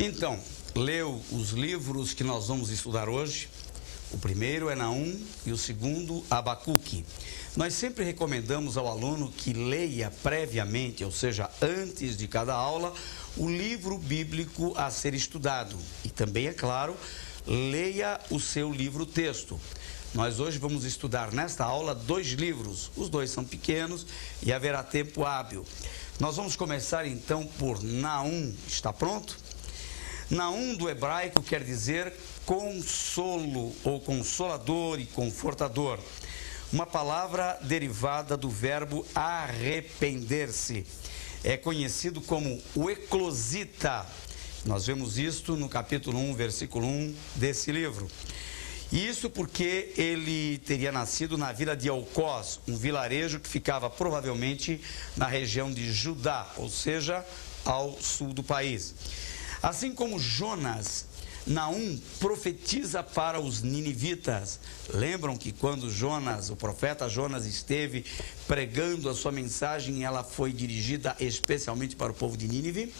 Então, leu os livros que nós vamos estudar hoje. O primeiro é Naum e o segundo, Abacuque. Nós sempre recomendamos ao aluno que leia previamente, ou seja, antes de cada aula, o livro bíblico a ser estudado. E também, é claro, leia o seu livro-texto. Nós hoje vamos estudar nesta aula 2 livros. Os 2 são pequenos e haverá tempo hábil. Nós vamos começar então por Naum. Está pronto? Naum do hebraico quer dizer consolo ou consolador e confortador. Uma palavra derivada do verbo arrepender-se. É conhecido como o eclosita. Nós vemos isto no capítulo 1, versículo 1 desse livro. Isso porque ele teria nascido na vila de Alcós, um vilarejo que ficava provavelmente na região de Judá, ou seja, ao sul do país. Assim como Jonas, Naum profetiza para os ninivitas. Lembram que quando Jonas, o profeta Jonas, esteve pregando a sua mensagem, ela foi dirigida especialmente para o povo de Nínive?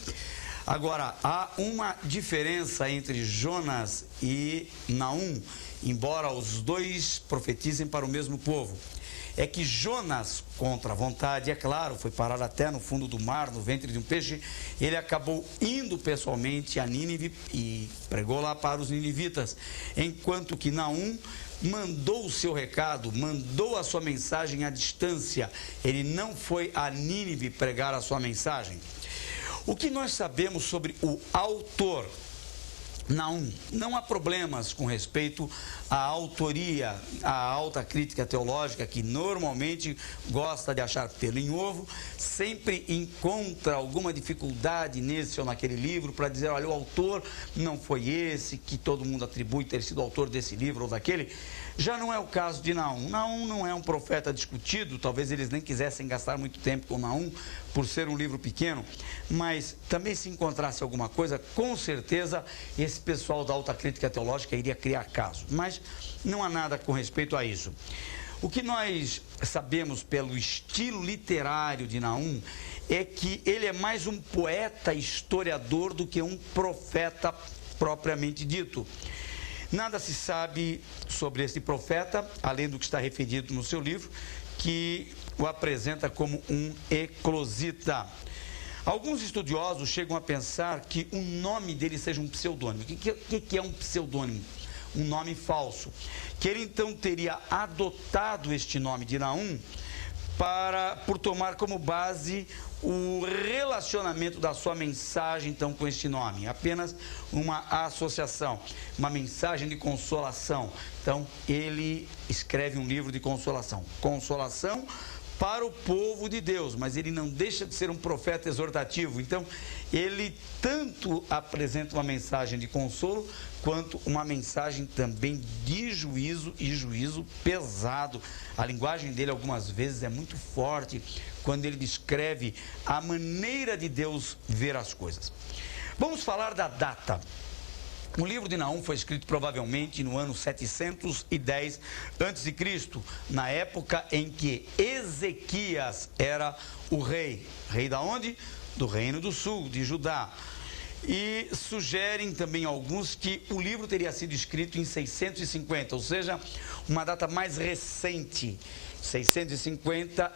Agora, há uma diferença entre Jonas e Naum, embora os 2 profetizem para o mesmo povo. É que Jonas, contra a vontade, é claro, foi parar até no fundo do mar, no ventre de um peixe, ele acabou indo pessoalmente a Nínive e pregou lá para os ninivitas, enquanto que Naum mandou o seu recado, mandou a sua mensagem à distância, ele não foi a Nínive pregar a sua mensagem. O que nós sabemos sobre o autor Naum? Não há problemas com respeito à autoria, à alta crítica teológica, que normalmente gosta de achar pelo em ovo, sempre encontra alguma dificuldade nesse ou naquele livro para dizer, olha, o autor não foi esse, que todo mundo atribui ter sido autor desse livro ou daquele. Já não é o caso de Naum. Naum não é um profeta discutido, talvez eles nem quisessem gastar muito tempo com Naum, por ser um livro pequeno, mas também se encontrasse alguma coisa, com certeza esse pessoal da alta crítica teológica iria criar caso, mas não há nada com respeito a isso. O que nós sabemos pelo estilo literário de Naum é que ele é mais um poeta historiador do que um profeta propriamente dito. Nada se sabe sobre esse profeta, além do que está referido no seu livro, que o apresenta como um eclosita. Alguns estudiosos chegam a pensar que o nome dele seja um pseudônimo. O que é um pseudônimo? Um nome falso. Que ele então teria adotado este nome de Naum por tomar como base o relacionamento da sua mensagem então com este nome, apenas uma associação, uma mensagem de consolação. Então ele escreve um livro de consolação para o povo de Deus, mas ele não deixa de ser um profeta exortativo. Então ele tanto apresenta uma mensagem de consolo quanto uma mensagem também de juízo, e juízo pesado. A linguagem dele algumas vezes é muito forte quando ele descreve a maneira de Deus ver as coisas. Vamos falar da data. O livro de Naum foi escrito provavelmente no ano 710 a.C., na época em que Ezequias era o rei. Rei da onde? Do Reino do Sul, de Judá. E sugerem também alguns que o livro teria sido escrito em 650, ou seja, uma data mais recente, 650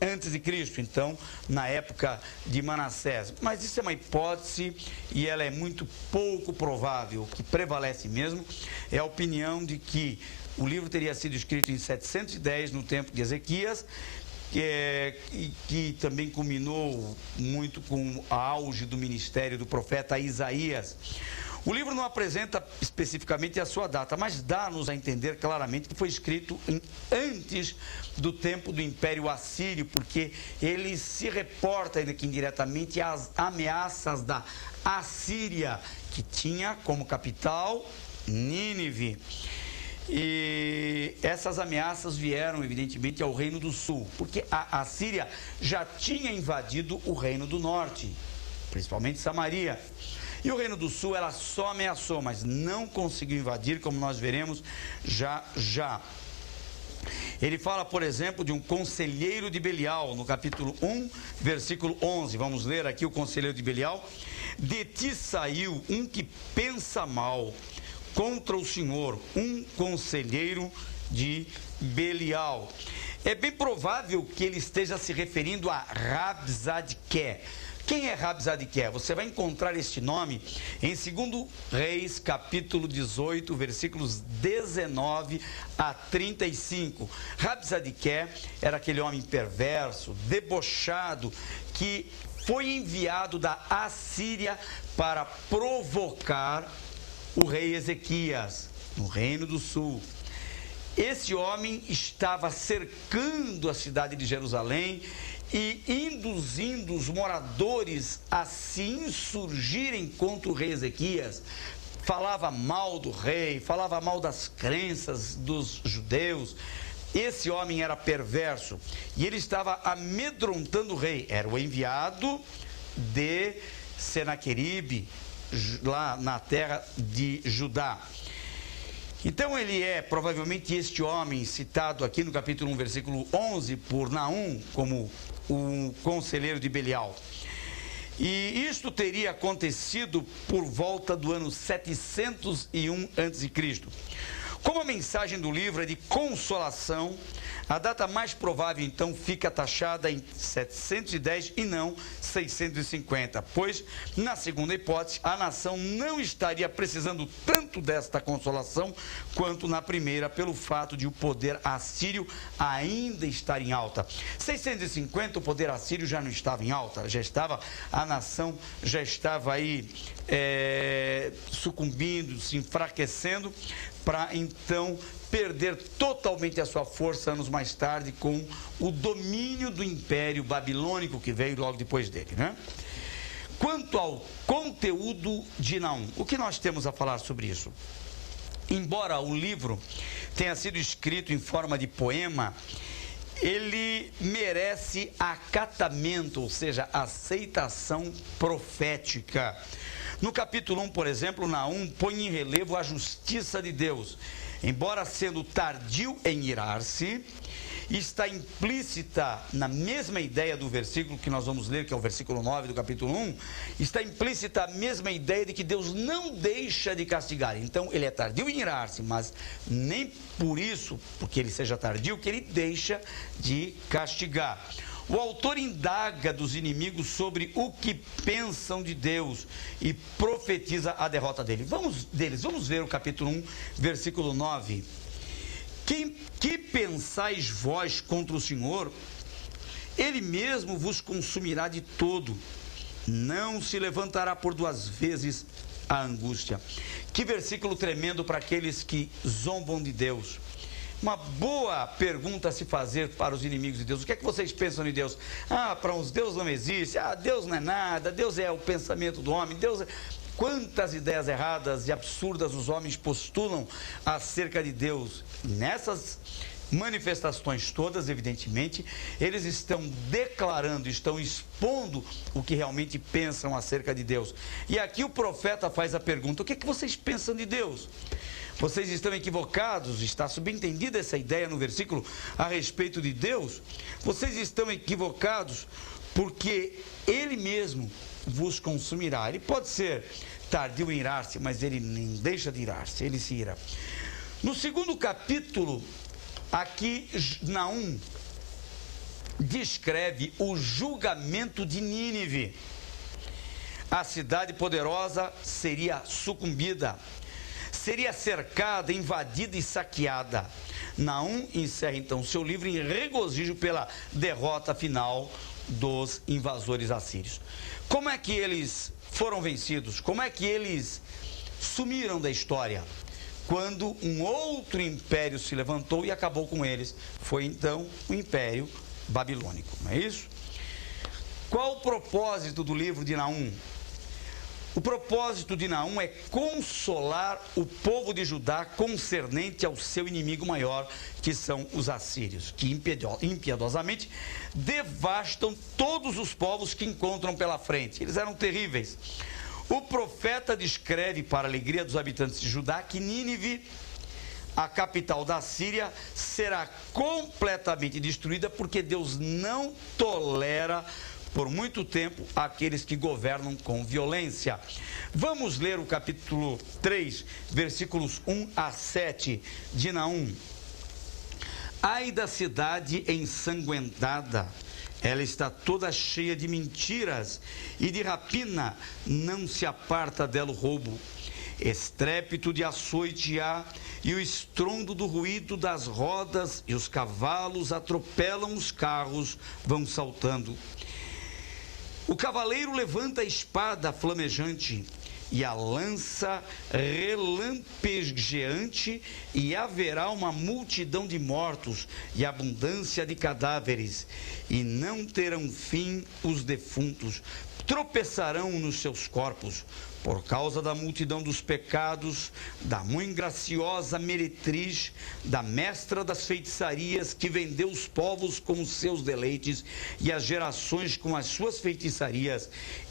antes de Cristo, então na época de Manassés. Mas isso é uma hipótese e ela é muito pouco provável. O que prevalece mesmo é a opinião de que o livro teria sido escrito em 710 no tempo de Ezequias, que também culminou muito com o auge do ministério do profeta Isaías. O livro não apresenta especificamente a sua data, mas dá-nos a entender claramente que foi escrito antes do tempo do Império Assírio, porque ele se reporta ainda que indiretamente às ameaças da Assíria, que tinha como capital Nínive. E essas ameaças vieram, evidentemente, ao Reino do Sul, porque a Assíria já tinha invadido o Reino do Norte, principalmente Samaria. E o Reino do Sul, ela só ameaçou, mas não conseguiu invadir, como nós veremos já já. Ele fala, por exemplo, de um conselheiro de Belial, no capítulo 1, versículo 11. Vamos ler aqui o conselheiro de Belial. De ti saiu um que pensa mal contra o Senhor, um conselheiro de Belial. É bem provável que ele esteja se referindo a Rabzadque. Quem é Rabzadque? Você vai encontrar este nome em 2 Reis, capítulo 18, versículos 19 a 35. Rabzadque era aquele homem perverso, debochado, que foi enviado da Assíria para provocar o rei Ezequias, no Reino do Sul. Esse homem estava cercando a cidade de Jerusalém e induzindo os moradores a se insurgirem contra o rei Ezequias. Falava mal do rei, falava mal das crenças dos judeus. Esse homem era perverso e ele estava amedrontando o rei. Era o enviado de Senaqueribe, lá na terra de Judá. Então ele é provavelmente este homem citado aqui no capítulo 1, versículo 11, por Naum, como o conselheiro de Belial. E isto teria acontecido por volta do ano 701 a.C. Como a mensagem do livro é de consolação, a data mais provável, então, fica taxada em 710 e não 650, pois, na segunda hipótese, a nação não estaria precisando tanto desta consolação quanto na primeira, pelo fato de o poder assírio ainda estar em alta. 650, o poder assírio já não estava em alta, a nação já estava aí sucumbindo, se enfraquecendo, para então perder totalmente a sua força anos mais tarde com o domínio do Império Babilônico que veio logo depois dele, né? Quanto ao conteúdo de Naum, o que nós temos a falar sobre isso? Embora o livro tenha sido escrito em forma de poema, ele merece acatamento, ou seja, aceitação profética. No capítulo 1, por exemplo, Naum põe em relevo a justiça de Deus. Embora sendo tardio em irar-se, está implícita na mesma ideia do versículo que nós vamos ler, que é o versículo 9 do capítulo 1, está implícita a mesma ideia de que Deus não deixa de castigar. Então, ele é tardio em irar-se, mas nem por isso, porque ele seja tardio, que ele deixa de castigar. O autor indaga dos inimigos sobre o que pensam de Deus e profetiza a derrota Vamos ver o capítulo 1, versículo 9. Que pensais vós contra o Senhor? Ele mesmo vos consumirá de todo. Não se levantará por duas vezes a angústia. Que versículo tremendo para aqueles que zombam de Deus. Uma boa pergunta a se fazer para os inimigos de Deus. O que é que vocês pensam de Deus? Para uns Deus não existe, Deus não é nada, Deus é o pensamento do homem, Deus é... Quantas ideias erradas e absurdas os homens postulam acerca de Deus. Nessas manifestações todas, evidentemente, eles estão declarando, estão expondo o que realmente pensam acerca de Deus. E aqui o profeta faz a pergunta: o que é que vocês pensam de Deus? Vocês estão equivocados, está subentendida essa ideia no versículo a respeito de Deus. Vocês estão equivocados porque Ele mesmo vos consumirá. Ele pode ser tardio em irar-se, mas Ele nem deixa de irar-se, Ele se ira. No segundo capítulo, aqui Naum descreve o julgamento de Nínive. A cidade poderosa seria sucumbida, seria cercada, invadida e saqueada. Naum encerra então seu livro em regozijo pela derrota final dos invasores assírios. Como é que eles foram vencidos? Como é que eles sumiram da história? Quando um outro império se levantou e acabou com eles. Foi então o Império Babilônico, não é isso? Qual o propósito do livro de Naum? O propósito de Naum é consolar o povo de Judá concernente ao seu inimigo maior, que são os assírios, que impiedosamente devastam todos os povos que encontram pela frente. Eles eram terríveis. O profeta descreve, para a alegria dos habitantes de Judá, que Nínive a capital da Síria será completamente destruída, porque Deus não tolera por muito tempo aqueles que governam com violência. Vamos ler o capítulo 3, versículos 1 a 7 de Naum. Ai da cidade ensanguentada, ela está toda cheia de mentiras e de rapina, não se aparta dela o roubo. Estrépito de açoite há, e o estrondo do ruído das rodas, e os cavalos atropelam os carros, vão saltando. O cavaleiro levanta a espada flamejante e a lança relampejeante, e haverá uma multidão de mortos e abundância de cadáveres, e não terão fim os defuntos, tropeçarão nos seus corpos, por causa da multidão dos pecados, da muito graciosa meretriz, da mestra das feitiçarias, que vendeu os povos com os seus deleites e as gerações com as suas feitiçarias.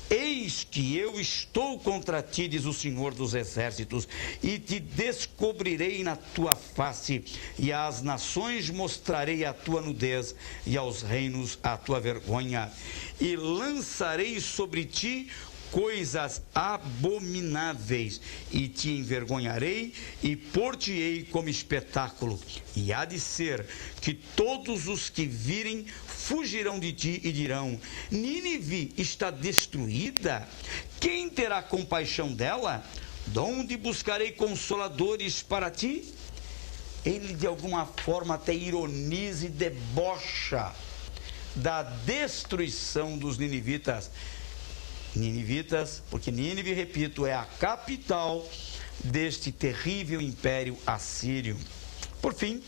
Eis que eu estou contra ti, diz o Senhor dos Exércitos, e te descobrirei na tua face, e às nações mostrarei a tua nudez, e aos reinos a tua vergonha, e lançarei sobre ti coisas abomináveis, e te envergonharei e pôr-te-ei como espetáculo. E há de ser que todos os que virem fugirão de ti e dirão: Nínive está destruída, quem terá compaixão dela? De onde buscarei consoladores para ti? Ele de alguma forma até ironiza e debocha da destruição dos ninivitas, porque Nínive, repito, é a capital deste terrível império assírio. Por fim,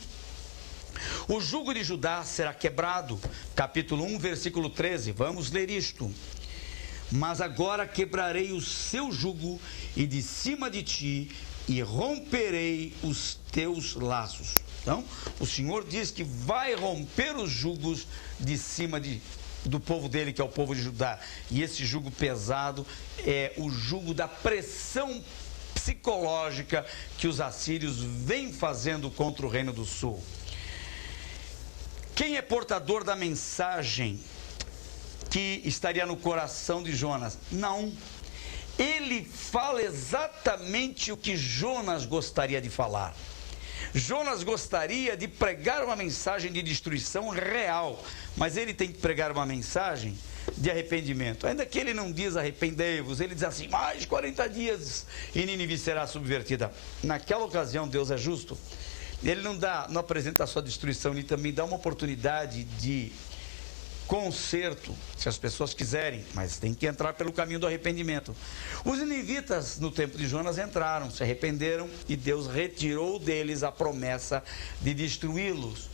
o jugo de Judá será quebrado. Capítulo 1, versículo 13. Vamos ler isto. Mas agora quebrarei o seu jugo e de cima de ti, e romperei os teus laços. Então, o Senhor diz que vai romper os jugos de cima do povo dele, que é o povo de Judá. E esse jugo pesado é o jugo da pressão psicológica que os assírios vêm fazendo contra o Reino do Sul. Quem é portador da mensagem que estaria no coração de Jonas? Não. Ele fala exatamente o que Jonas gostaria de falar. Jonas gostaria de pregar uma mensagem de destruição real, mas ele tem que pregar uma mensagem de arrependimento. Ainda que ele não diz arrependei-vos, ele diz assim: mais 40 dias e Nínive será subvertida. Naquela ocasião Deus é justo. Ele não apresenta a sua destruição, ele também dá uma oportunidade de conserto, se as pessoas quiserem, mas tem que entrar pelo caminho do arrependimento. Os ninivitas, no tempo de Jonas, entraram, se arrependeram, e Deus retirou deles a promessa de destruí-los.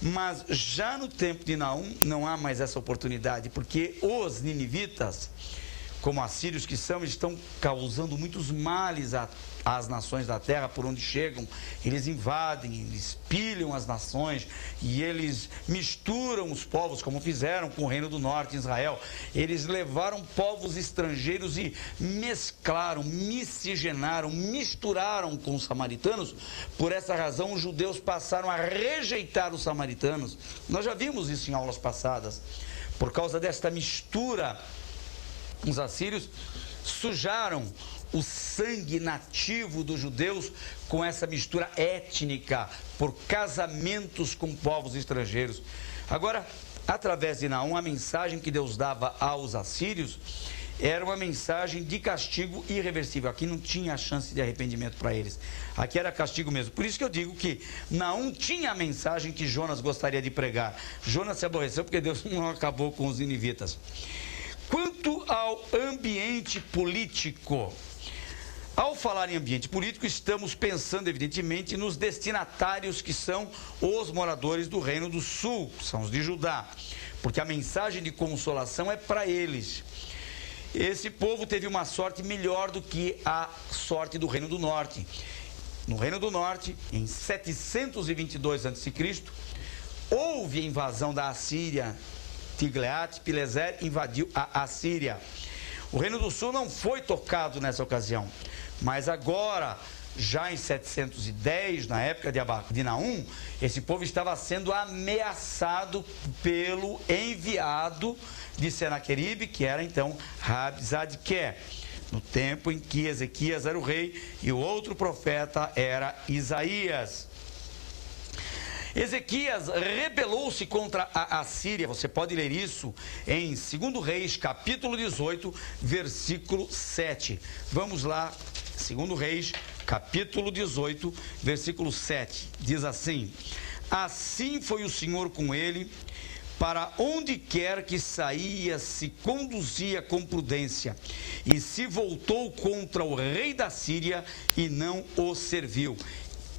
Mas já no tempo de Naum, não há mais essa oportunidade, porque os ninivitas, como assírios que são, estão causando muitos males às nações da terra por onde chegam. Eles invadem, eles pilham as nações e eles misturam os povos, como fizeram com o Reino do Norte, Israel. Eles levaram povos estrangeiros e mesclaram, miscigenaram, misturaram com os samaritanos. Por essa razão, os judeus passaram a rejeitar os samaritanos. Nós já vimos isso em aulas passadas. Por causa desta mistura, os assírios sujaram o sangue nativo dos judeus com essa mistura étnica por casamentos com povos estrangeiros. Agora, através de Naum, a mensagem que Deus dava aos assírios era uma mensagem de castigo irreversível. Aqui não tinha chance de arrependimento para eles. Aqui era castigo mesmo. Por isso que eu digo que Naum tinha a mensagem que Jonas gostaria de pregar. Jonas se aborreceu porque Deus não acabou com os ninivitas. Quanto ao ambiente político, ao falar em ambiente político, estamos pensando, evidentemente, nos destinatários que são os moradores do Reino do Sul, são os de Judá, porque a mensagem de consolação é para eles. Esse povo teve uma sorte melhor do que a sorte do Reino do Norte. No Reino do Norte, em 722 a.C., houve a invasão da Assíria. Tigleat-Pileser invadiu a Assíria. O Reino do Sul não foi tocado nessa ocasião, mas agora já em 710, na época de Naum, esse povo estava sendo ameaçado pelo enviado de Senaqueribe, que era então Rabzadque, no tempo em que Ezequias era o rei e o outro profeta era Isaías. Ezequias rebelou-se contra a Assíria. Você pode ler isso em 2 Reis, capítulo 18, versículo 7. Vamos lá, 2 Reis, capítulo 18, versículo 7. Diz assim: assim foi o Senhor com ele, para onde quer que saía, se conduzia com prudência, e se voltou contra o rei da Síria e não o serviu.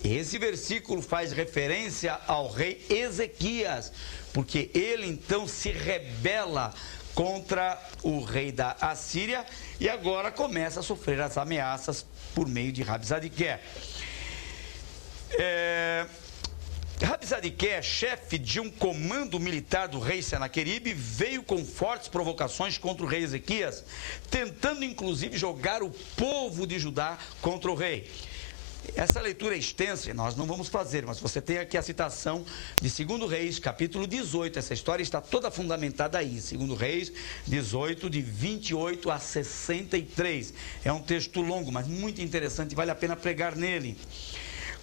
Esse versículo faz referência ao rei Ezequias, porque ele então se rebela contra o rei da Assíria e agora começa a sofrer as ameaças por meio de Rabzadque. Rabzadque, chefe de um comando militar do rei Senaqueribe, veio com fortes provocações contra o rei Ezequias, tentando inclusive jogar o povo de Judá contra o rei. Essa leitura é extensa e nós não vamos fazer, mas você tem aqui a citação de 2 Reis, capítulo 18. Essa história está toda fundamentada aí, 2 Reis 18, de 28 a 63. É um texto longo, mas muito interessante, vale a pena pregar nele.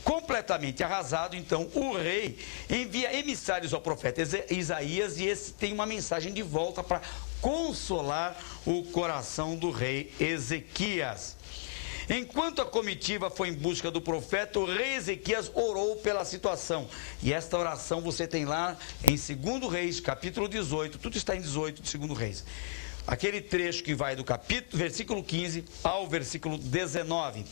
Completamente arrasado, então, o rei envia emissários ao profeta Isaías e esse tem uma mensagem de volta para consolar o coração do rei Ezequias. Enquanto a comitiva foi em busca do profeta, o rei Ezequias orou pela situação. E esta oração você tem lá em 2 Reis, capítulo 18, tudo está em 18 de 2 Reis. Aquele trecho que vai do versículo 15 ao versículo 19.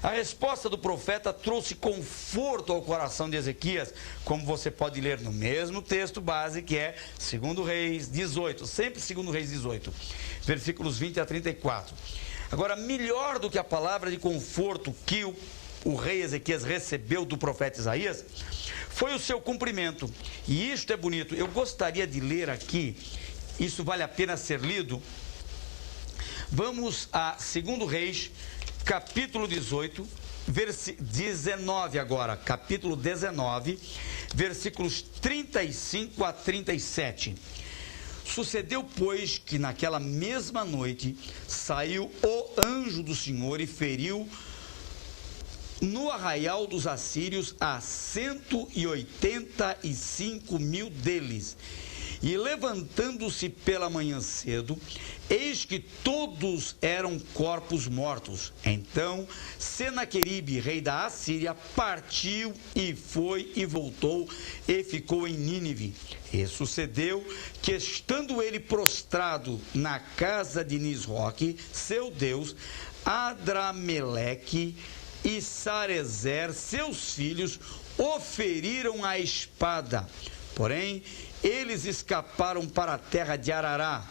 A resposta do profeta trouxe conforto ao coração de Ezequias, como você pode ler no mesmo texto base, que é 2 Reis 18, sempre 2 Reis 18, versículos 20 a 34. Agora, melhor do que a palavra de conforto que o rei Ezequias recebeu do profeta Isaías, foi o seu cumprimento. E isto é bonito. Eu gostaria de ler aqui, isso vale a pena ser lido. Vamos a 2 Reis, capítulo 18, 19 agora, capítulo 19, versículos 35 a 37. Sucedeu, pois, que naquela mesma noite saiu o anjo do Senhor e feriu no arraial dos assírios a 185.000 deles. E levantando-se pela manhã cedo, eis que todos eram corpos mortos. Então Senaqueribe, rei da Assíria, partiu e foi e voltou e ficou em Nínive. E sucedeu que, estando ele prostrado na casa de Nisroque, seu Deus, Adrameleque e Sarezer, seus filhos, o feriram à espada. Porém, eles escaparam para a terra de Arará,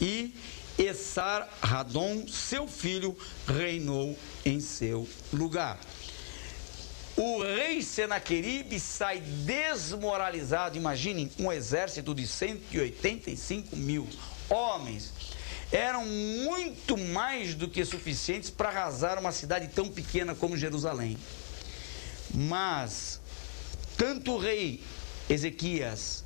e Esar-Hadom, seu filho, reinou em seu lugar. O rei Senaqueribe sai desmoralizado. Imaginem, um exército de 185.000 homens. Eram muito mais do que suficientes para arrasar uma cidade tão pequena como Jerusalém. Mas, tanto o rei Ezequias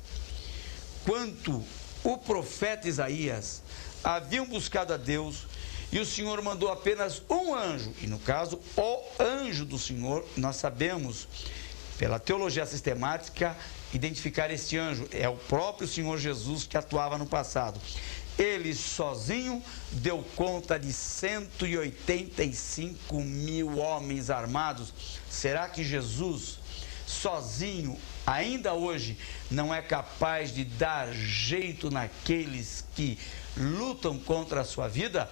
quanto o profeta Isaías haviam buscado a Deus, e o Senhor mandou apenas um anjo, e no caso, o anjo do Senhor. Nós sabemos, pela teologia sistemática, identificar este anjo. É o próprio Senhor Jesus que atuava no passado. Ele sozinho deu conta de 185.000 homens armados. Será que Jesus, sozinho, ainda hoje, não é capaz de dar jeito naqueles que lutam contra a sua vida?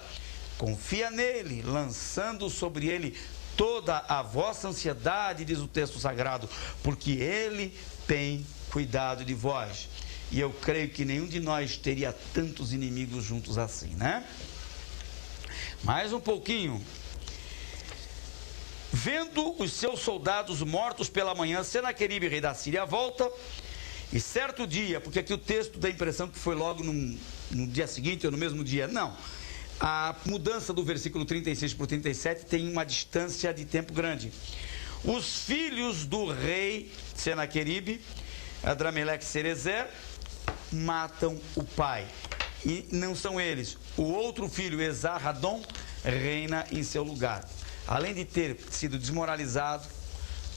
Confia nele, lançando sobre ele toda a vossa ansiedade, diz o texto sagrado, porque ele tem cuidado de vós. E eu creio que nenhum de nós teria tantos inimigos juntos assim, né? Mais um pouquinho. Vendo os seus soldados mortos pela manhã, Senaqueribe, rei da Síria, volta, e certo dia, porque aqui o texto dá a impressão que foi logo no dia seguinte ou no mesmo dia, não. A mudança do versículo 36 para o 37 tem uma distância de tempo grande. Os filhos do rei Senaqueribe, Adrameleque e Cerezer, matam o pai. E não são eles. O outro filho, Esar-Hadon, reina em seu lugar. Além de ter sido desmoralizado,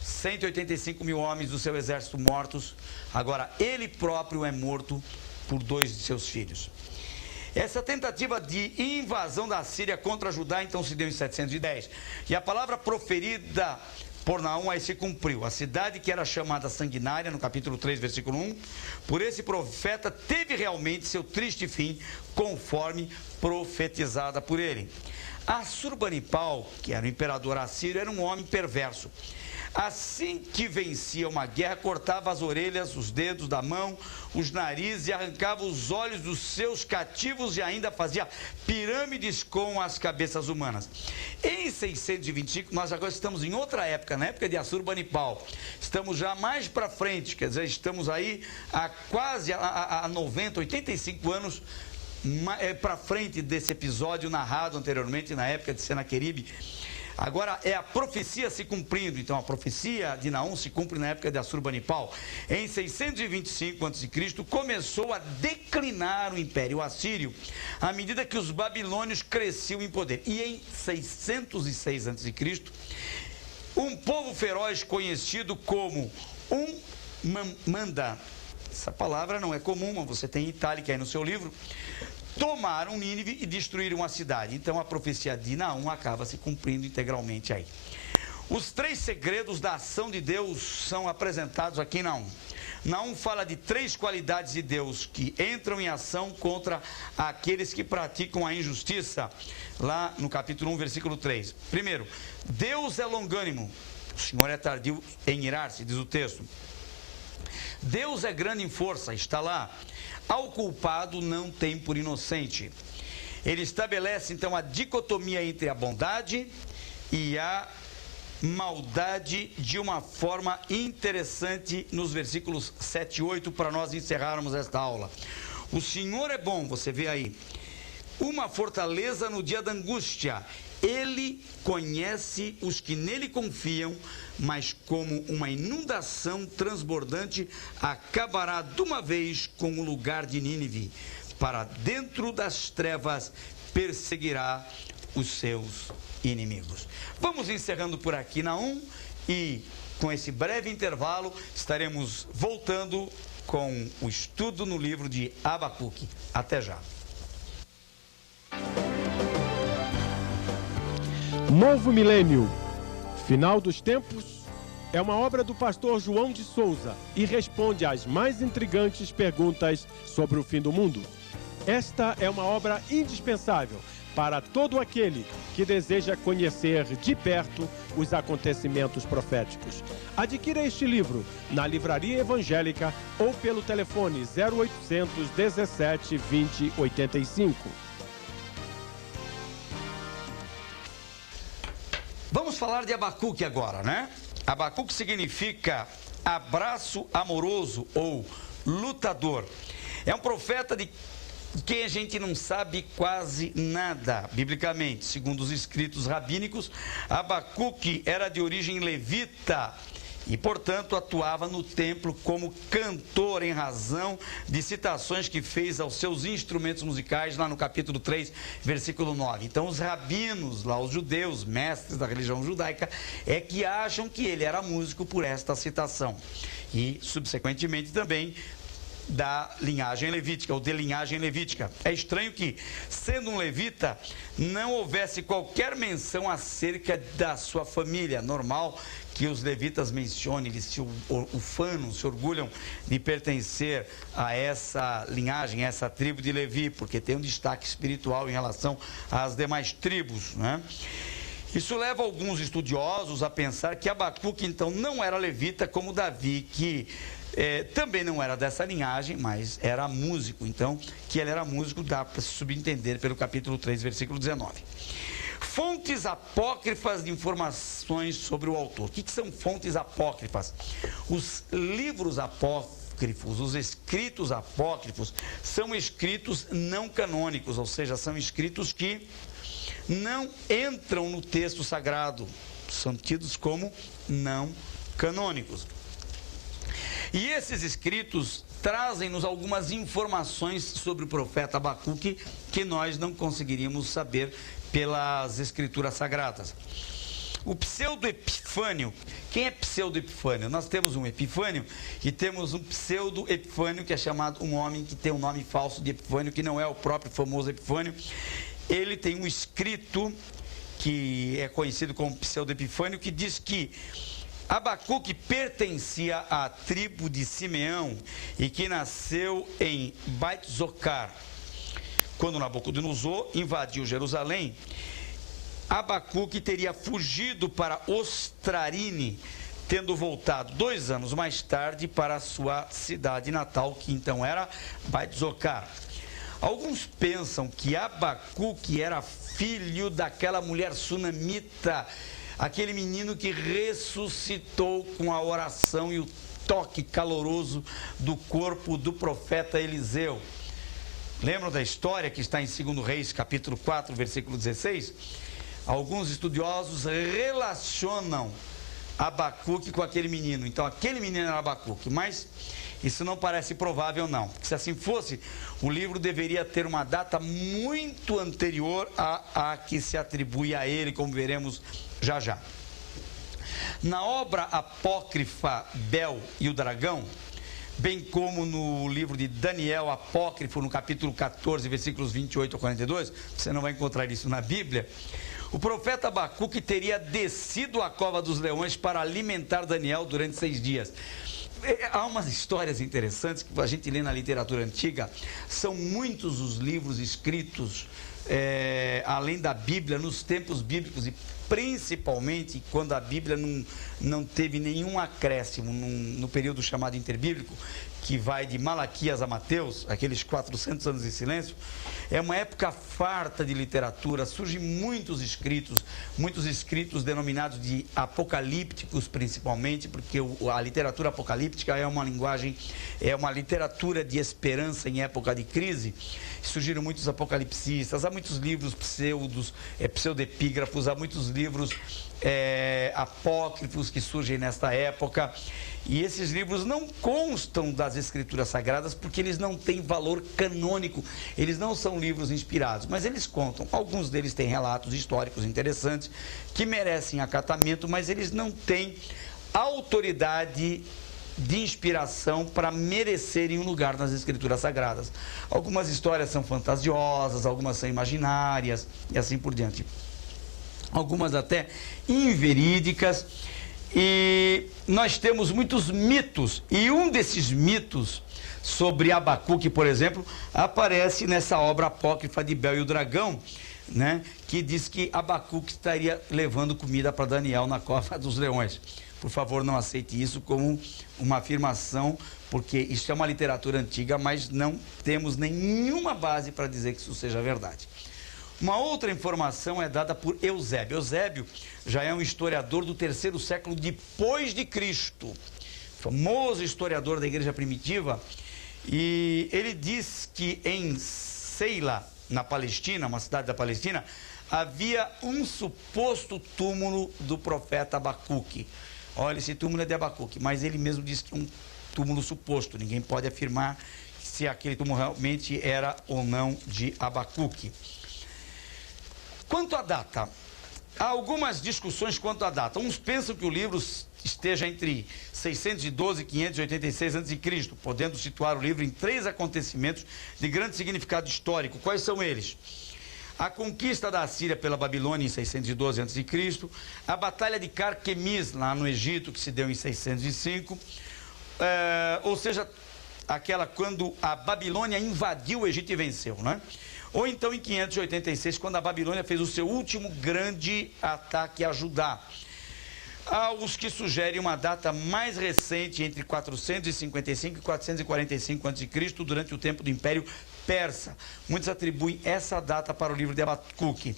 185 mil homens do seu exército mortos, agora ele próprio é morto por 2 de seus filhos. Essa tentativa de invasão da Síria contra Judá então se deu em 710. E a palavra proferida por Naum aí se cumpriu. A cidade que era chamada sanguinária, no capítulo 3, versículo 1, por esse profeta, teve realmente seu triste fim, conforme profetizada por ele. Assurbanipal, que era o imperador assírio, era um homem perverso. Assim que vencia uma guerra, cortava as orelhas, os dedos da mão, os narizes e arrancava os olhos dos seus cativos e ainda fazia pirâmides com as cabeças humanas. Em 625, nós agora estamos em outra época, na época de Assurbanipal. Estamos já mais para frente, quer dizer, estamos aí há quase a 90, 85 anos para frente desse episódio narrado anteriormente na época de Senaqueribe. Agora é a profecia se cumprindo. Então a profecia de Naum se cumpre na época de Assurbanipal. Em 625 a.C. começou a declinar o Império Assírio à medida que os babilônios cresciam em poder. E em 606 a.C., um povo feroz conhecido como Manda, essa palavra não é comum, mas você tem itálica aí no seu livro, tomaram Nínive e destruíram a cidade. Então a profecia de Naum acaba se cumprindo integralmente aí. Os 3 segredos da ação de Deus são apresentados aqui em Naum. Naum fala de 3 qualidades de Deus que entram em ação contra aqueles que praticam a injustiça, lá no capítulo 1, versículo 3. Primeiro, Deus é longânimo, o Senhor é tardio em irar-se, diz o texto. Deus é grande em força, está lá. Ao culpado não tem por inocente. Ele estabelece então a dicotomia entre a bondade e a maldade de uma forma interessante nos versículos 7 e 8 para nós encerrarmos esta aula. O Senhor é bom, você vê aí, uma fortaleza no dia da angústia. Ele conhece os que nele confiam, mas como uma inundação transbordante, acabará de uma vez com o lugar de Nínive. Para dentro das trevas perseguirá os seus inimigos. Vamos encerrando por aqui, Naum, e com esse breve intervalo estaremos voltando com o estudo no livro de Abacuque. Até já. Novo Milênio, Final dos Tempos, é uma obra do pastor João de Souza e responde às mais intrigantes perguntas sobre o fim do mundo. Esta é uma obra indispensável para todo aquele que deseja conhecer de perto os acontecimentos proféticos. Adquira este livro na Livraria Evangélica ou pelo telefone 0800 17 20 85. Vamos falar de Abacuque agora, né? Abacuque significa abraço amoroso ou lutador. É um profeta de quem a gente não sabe quase nada, biblicamente. Segundo os escritos rabínicos, Abacuque era de origem levita e, portanto, atuava no templo como cantor em razão de citações que fez aos seus instrumentos musicais lá no capítulo 3, versículo 9. Então, os rabinos, lá os judeus, mestres da religião judaica, é que acham que ele era músico por esta citação. E, subsequentemente, também da linhagem levítica, ou de linhagem levítica. É estranho que, sendo um levita, não houvesse qualquer menção acerca da sua família. Normal que os levitas mencionem, eles se ufanam, se orgulham de pertencer a essa linhagem, a essa tribo de Levi, porque tem um destaque espiritual em relação às demais tribos, né? Isso leva alguns estudiosos a pensar que Abacuque, então, não era levita como Davi, que também não era dessa linhagem, mas era músico. Então, que ele era músico dá para se subentender pelo capítulo 3, versículo 19. Fontes apócrifas de informações sobre o autor. O que são fontes apócrifas? Os livros apócrifos apócrifos, os escritos apócrifos, são escritos não canônicos, ou seja, são escritos que não entram no texto sagrado, são tidos como não canônicos. E esses escritos trazem-nos algumas informações sobre o profeta Abacuque que nós não conseguiríamos saber pelas escrituras sagradas. O pseudo-Epifânio, quem é pseudo-Epifânio? Nós temos um Epifânio e temos um pseudo-Epifânio, que é chamado um homem que tem um nome falso de Epifânio, que não é o próprio famoso Epifânio. Ele tem um escrito que é conhecido como pseudo-Epifânio, que diz que Abacuque pertencia à tribo de Simeão e que nasceu em Beit-Zocar. Quando Nabucodonosor invadiu Jerusalém, Abacuque teria fugido para Ostrarine, tendo voltado 2 anos mais tarde para a sua cidade natal, que então era Beit-Zocar. Alguns pensam que Abacuque era filho daquela mulher sunamita, aquele menino que ressuscitou com a oração e o toque caloroso do corpo do profeta Eliseu. Lembram da história que está em 2 Reis, capítulo 4, versículo 16? Alguns estudiosos relacionam Abacuque com aquele menino. Então, aquele menino era Abacuque, mas isso não parece provável, não. Porque se assim fosse, o livro deveria ter uma data muito anterior à que se atribui a ele, como veremos já já. Na obra apócrifa Bel e o Dragão, bem como no livro de Daniel apócrifo, no capítulo 14, versículos 28 a 42, você não vai encontrar isso na Bíblia, o profeta Abacuque teria descido à cova dos leões para alimentar Daniel durante 6 dias. Há umas histórias interessantes que a gente lê na literatura antiga. São muitos os livros escritos, além da Bíblia, nos tempos bíblicos, e principalmente quando a Bíblia não teve nenhum acréscimo no período chamado interbíblico, que vai de Malaquias a Mateus, aqueles 400 anos de silêncio. É uma época farta de literatura, surgem muitos escritos denominados de apocalípticos, principalmente, porque a literatura apocalíptica é uma linguagem, é uma literatura de esperança em época de crise. Surgiram muitos apocalipsistas, há muitos livros pseudepígrafos, há muitos livros apócrifos que surgem nesta época. E esses livros não constam das escrituras sagradas porque eles não têm valor canônico, eles não são livros inspirados, mas eles contam. Alguns deles têm relatos históricos interessantes que merecem acatamento, mas eles não têm autoridade de inspiração para merecerem um lugar nas escrituras sagradas. Algumas histórias são fantasiosas, algumas são imaginárias e assim por diante. Algumas até inverídicas. E nós temos muitos mitos, e um desses mitos sobre Abacuque, por exemplo, aparece nessa obra apócrifa de Bel e o Dragão, né, que diz que Abacuque estaria levando comida para Daniel na cova dos leões. Por favor, não aceite isso como uma afirmação, porque isso é uma literatura antiga, mas não temos nenhuma base para dizer que isso seja verdade. Uma outra informação é dada por Eusébio. Eusébio já é um historiador do 3º século depois de Cristo, famoso historiador da igreja primitiva, e ele diz que em Seila, na Palestina, uma cidade da Palestina, havia um suposto túmulo do profeta Abacuque. Olha, esse túmulo é de Abacuque, mas ele mesmo diz que é um túmulo suposto, ninguém pode afirmar se aquele túmulo realmente era ou não de Abacuque. Quanto à data, há algumas discussões quanto à data. Uns pensam que o livro esteja entre 612 e 586 a.C., podendo situar o livro em 3 acontecimentos de grande significado histórico. Quais são eles? A conquista da Assíria pela Babilônia em 612 a.C., a Batalha de Carquemis, lá no Egito, que se deu em 605, ou seja, aquela quando a Babilônia invadiu o Egito e venceu, né? Ou então em 586, quando a Babilônia fez o seu último grande ataque a Judá. Há os que sugerem uma data mais recente, entre 455 e 445 a.C., durante o tempo do Império Persa. Muitos atribuem essa data para o livro de Abacuque.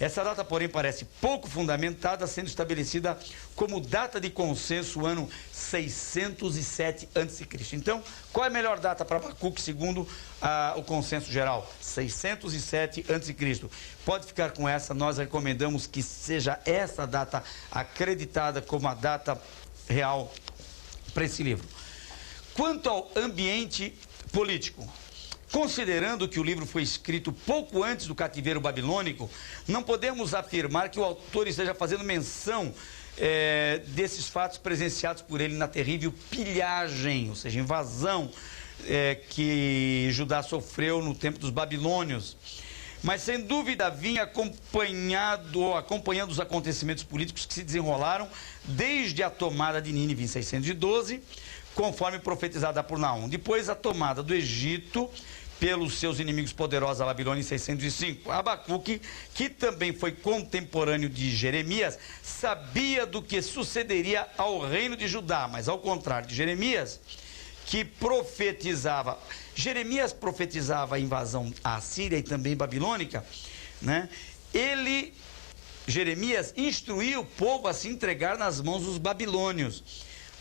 Essa data, porém, parece pouco fundamentada, sendo estabelecida como data de consenso o ano 607 a.C. Então, qual é a melhor data para Abacuque, segundo o consenso geral? 607 a.C. Pode ficar com essa, nós recomendamos que seja essa data acreditada como a data real para esse livro. Quanto ao ambiente político, considerando que o livro foi escrito pouco antes do cativeiro babilônico, não podemos afirmar que o autor esteja fazendo menção desses fatos presenciados por ele na terrível pilhagem, ou seja, invasão que Judá sofreu no tempo dos babilônios. Mas, sem dúvida, vinha acompanhando os acontecimentos políticos que se desenrolaram desde a tomada de Nínive em 612, conforme profetizada por Naum. Depois, a tomada do Egito pelos seus inimigos poderosos, a Babilônia, em 605. Abacuque, que também foi contemporâneo de Jeremias, sabia do que sucederia ao reino de Judá, mas ao contrário de Jeremias, que profetizava... Jeremias profetizava a invasão à Síria e também babilônica, né? Jeremias instruía o povo a se entregar nas mãos dos babilônios.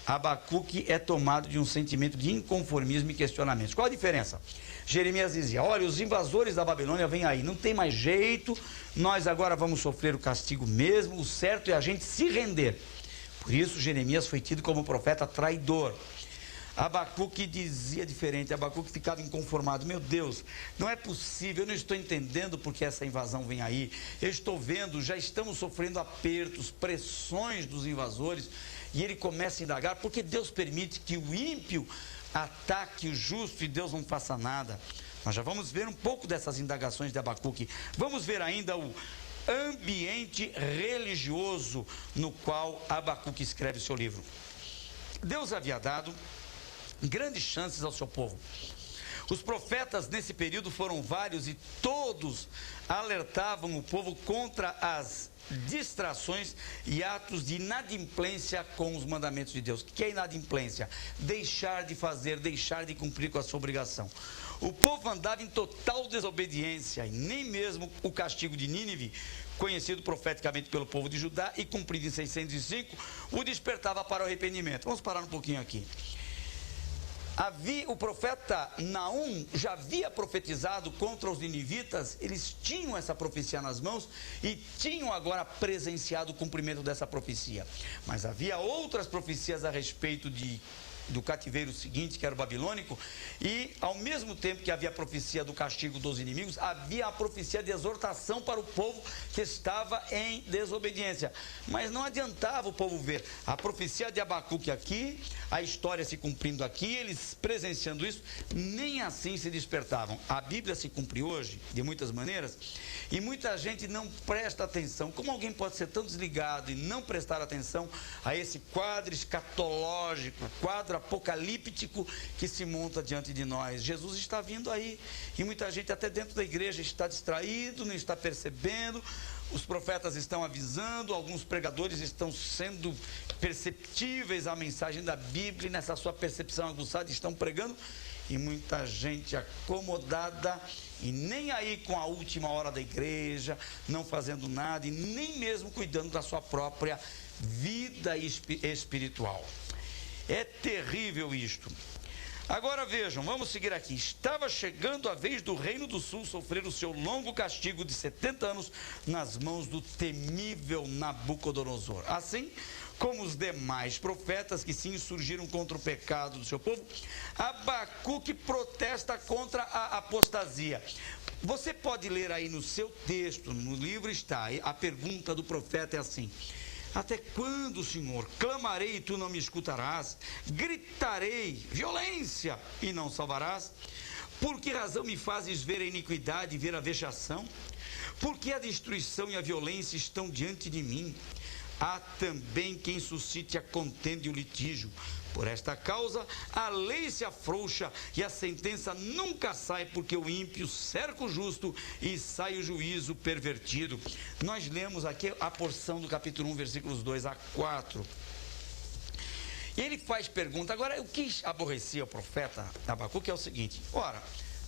Abacuque é tomado de um sentimento de inconformismo e questionamentos. Qual a diferença? Jeremias dizia, olha, os invasores da Babilônia vêm aí, não tem mais jeito, nós agora vamos sofrer o castigo mesmo, o certo é a gente se render. Por isso, Jeremias foi tido como profeta traidor. Abacuque dizia diferente, Abacuque ficava inconformado. Meu Deus, não é possível, eu não estou entendendo porque essa invasão vem aí. Eu estou vendo, já estamos sofrendo apertos, pressões dos invasores. E ele começa a indagar, porque Deus permite que o ímpio ataque o justo e Deus não faça nada. Nós já vamos ver um pouco dessas indagações de Abacuque. Vamos ver ainda o ambiente religioso no qual Abacuque escreve o seu livro. Deus havia dado grandes chances ao seu povo. Os profetas nesse período foram vários e todos alertavam o povo contra as distrações e atos de inadimplência com os mandamentos de Deus. O que é inadimplência? Deixar de fazer, deixar de cumprir com a sua obrigação. O povo andava em total desobediência e nem mesmo o castigo de Nínive, conhecido profeticamente pelo povo de Judá e cumprido em 605, o despertava para o arrependimento. Vamos parar um pouquinho aqui. O profeta Naum já havia profetizado contra os ninivitas, eles tinham essa profecia nas mãos e tinham agora presenciado o cumprimento dessa profecia. Mas havia outras profecias a respeito do cativeiro seguinte, que era o babilônico, e ao mesmo tempo que havia a profecia do castigo dos inimigos, havia a profecia de exortação para o povo que estava em desobediência. Mas não adiantava o povo ver a profecia de Abacuque aqui, a história se cumprindo aqui, eles presenciando isso, nem assim se despertavam. A Bíblia se cumpre hoje, de muitas maneiras, e muita gente não presta atenção. Como alguém pode ser tão desligado e não prestar atenção a esse quadro escatológico, quadro apocalíptico que se monta diante de nós? Jesus está vindo aí e muita gente até dentro da igreja está distraído, não está percebendo. Os profetas estão avisando, alguns pregadores estão sendo perceptíveis à mensagem da Bíblia e nessa sua percepção aguçada estão pregando, e muita gente acomodada e nem aí com a última hora da igreja, não fazendo nada e nem mesmo cuidando da sua própria vida espiritual. É terrível isto. Agora vejam, vamos seguir aqui. Estava chegando a vez do Reino do Sul sofrer o seu longo castigo de 70 anos nas mãos do temível Nabucodonosor. Assim como os demais profetas que se insurgiram contra o pecado do seu povo, Abacuque protesta contra a apostasia. Você pode ler aí no seu texto, no livro está, a pergunta do profeta é assim: até quando, Senhor, clamarei e tu não me escutarás? Gritarei violência e não salvarás? Por que razão me fazes ver a iniquidade e ver a vexação? Por que a destruição e a violência estão diante de mim? Há também quem suscite a contenda e o litígio. Por esta causa, a lei se afrouxa e a sentença nunca sai, porque o ímpio cerca o justo e sai o juízo pervertido. Nós lemos aqui a porção do capítulo 1, versículos 2 a 4. E ele faz pergunta. Agora, o que aborrecia o profeta Abacuque é o seguinte: ora,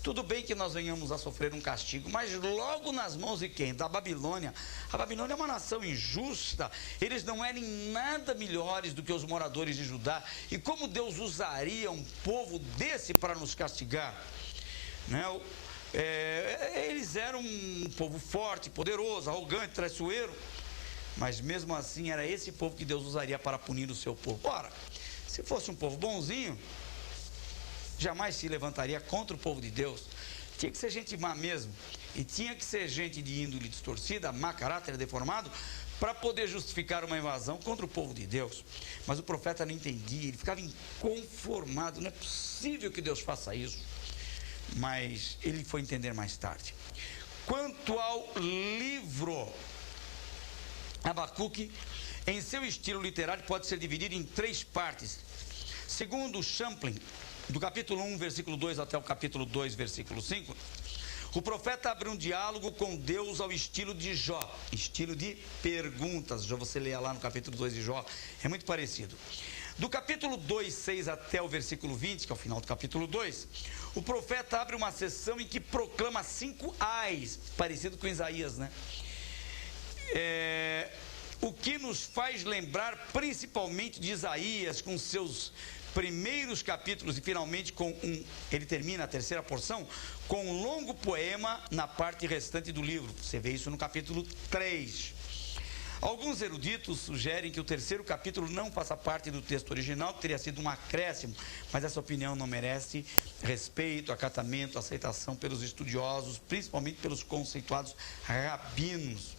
Tudo bem que nós venhamos a sofrer um castigo, mas logo nas mãos de quem? Da Babilônia. A Babilônia é uma nação injusta, eles não eram nada melhores do que os moradores de Judá. E como Deus usaria um povo desse para nos castigar? Né? Eles eram um povo forte, poderoso, arrogante, traiçoeiro, mas mesmo assim era esse povo que Deus usaria para punir o seu povo. Ora, se fosse um povo bonzinho, jamais se levantaria contra o povo de Deus. Tinha que ser gente má mesmo, e tinha que ser gente de índole distorcida, má caráter, deformado, para poder justificar uma invasão contra o povo de Deus. Mas o profeta não entendia, ele ficava inconformado. Não é possível que Deus faça isso. Mas ele foi entender mais tarde. Quanto ao livro Abacuque, em seu estilo literário, pode ser dividido em 3 partes. Segundo Champlin, do capítulo 1, versículo 2 até o capítulo 2, versículo 5, o profeta abre um diálogo com Deus ao estilo de Jó, estilo de perguntas. Já você lê lá no capítulo 2 de Jó, é muito parecido. Do capítulo 2, 6 até o versículo 20, que é o final do capítulo 2, o profeta abre uma sessão em que proclama 5 ais, parecido com Isaías, né? O que nos faz lembrar principalmente de Isaías, com seus primeiros capítulos, e finalmente ele termina a terceira porção com um longo poema na parte restante do livro. Você vê isso no capítulo 3. Alguns eruditos sugerem que o terceiro capítulo não faça parte do texto original, que teria sido um acréscimo, mas essa opinião não merece respeito, acatamento, aceitação pelos estudiosos, principalmente pelos conceituados rabinos.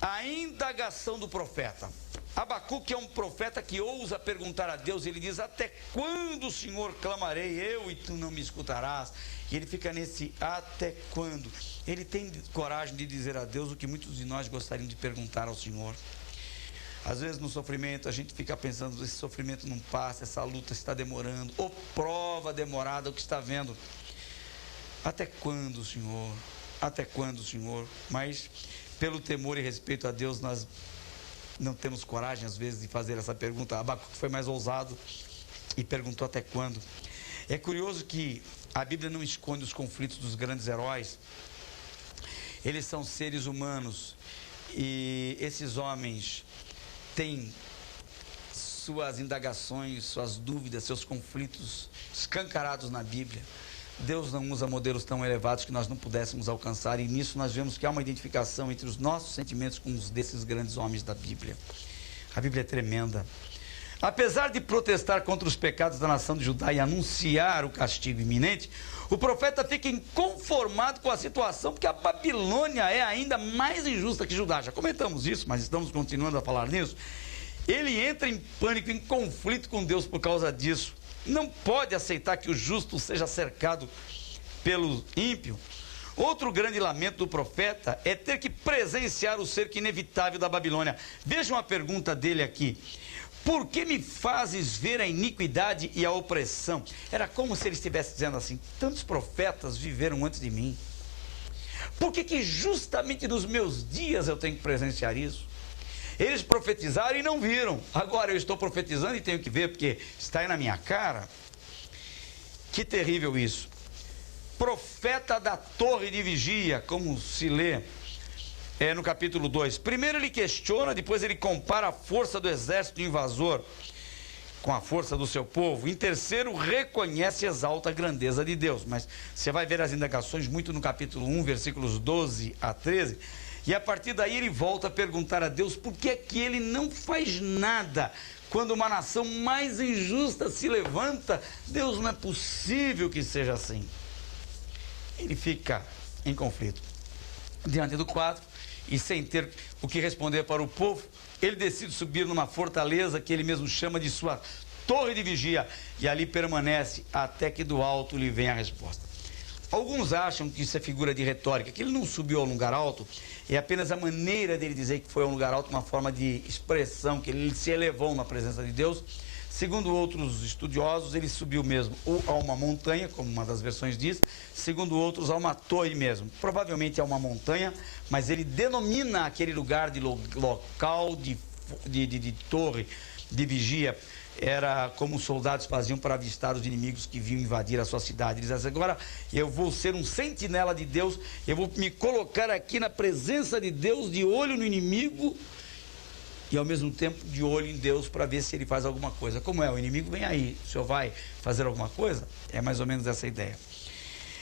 A indagação do profeta. Abacuque é um profeta que ousa perguntar a Deus. Ele diz: até quando, Senhor, clamarei eu e tu não me escutarás? E ele fica nesse até quando. Ele tem coragem de dizer a Deus o que muitos de nós gostariam de perguntar ao Senhor. Às vezes no sofrimento a gente fica pensando: esse sofrimento não passa, essa luta está demorando, ou prova demorada, o que está vendo. Até quando, Senhor? Até quando, Senhor? Mas pelo temor e respeito a Deus, nós não temos coragem, às vezes, de fazer essa pergunta. Abacuque foi mais ousado e perguntou até quando. É curioso que a Bíblia não esconde os conflitos dos grandes heróis. Eles são seres humanos e esses homens têm suas indagações, suas dúvidas, seus conflitos escancarados na Bíblia. Deus não usa modelos tão elevados que nós não pudéssemos alcançar, e nisso nós vemos que há uma identificação entre os nossos sentimentos com os desses grandes homens da Bíblia. A Bíblia é tremenda. Apesar de protestar contra os pecados da nação de Judá e anunciar o castigo iminente, o profeta fica inconformado com a situação, porque a Babilônia é ainda mais injusta que Judá. Já comentamos isso, mas estamos continuando a falar nisso. Ele entra em pânico, em conflito com Deus por causa disso. Não pode aceitar que o justo seja cercado pelo ímpio. Outro grande lamento do profeta é ter que presenciar o cerco inevitável da Babilônia. Vejam a pergunta dele aqui: por que me fazes ver a iniquidade e a opressão? Era como se ele estivesse dizendo assim: tantos profetas viveram antes de mim. Por que justamente nos meus dias eu tenho que presenciar isso? Eles profetizaram e não viram. Agora eu estou profetizando e tenho que ver, porque está aí na minha cara. Que terrível isso. Profeta da torre de vigia, como se lê no capítulo 2. Primeiro ele questiona, depois ele compara a força do exército invasor com a força do seu povo. Em terceiro, reconhece e exalta a grandeza de Deus. Mas você vai ver as indagações muito no capítulo 1, versículos 12 a 13. E a partir daí ele volta a perguntar a Deus por que é que ele não faz nada quando uma nação mais injusta se levanta. Deus, não é possível que seja assim. Ele fica em conflito diante do quadro e sem ter o que responder para o povo, ele decide subir numa fortaleza que ele mesmo chama de sua torre de vigia, e ali permanece até que do alto lhe venha a resposta. Alguns acham que isso é figura de retórica, que ele não subiu a um lugar alto, é apenas a maneira dele dizer que foi a um lugar alto, uma forma de expressão, que ele se elevou na presença de Deus. Segundo outros estudiosos, ele subiu mesmo ou a uma montanha, como uma das versões diz, segundo outros, a uma torre mesmo. Provavelmente é uma montanha, mas ele denomina aquele lugar de local de torre, de vigia era como os soldados faziam para avistar os inimigos que vinham invadir a sua cidade. Ele diz assim: agora eu vou ser um sentinela de Deus, eu vou me colocar aqui na presença de Deus, de olho no inimigo e ao mesmo tempo de olho em Deus, para ver se ele faz alguma coisa. Como é? O inimigo vem aí, o senhor vai fazer alguma coisa? É mais ou menos essa ideia.